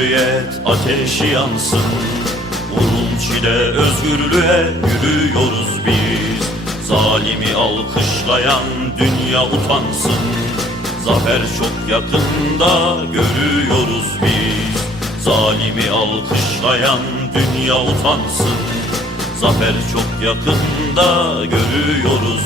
Hürriyet ateşi yansın. Vurun özgürlüğe yürüyoruz biz. Zalimi alkışlayan dünya utansın. Zafer çok yakında görüyoruz biz. Zalimi alkışlayan dünya utansın. Zafer çok yakında görüyoruz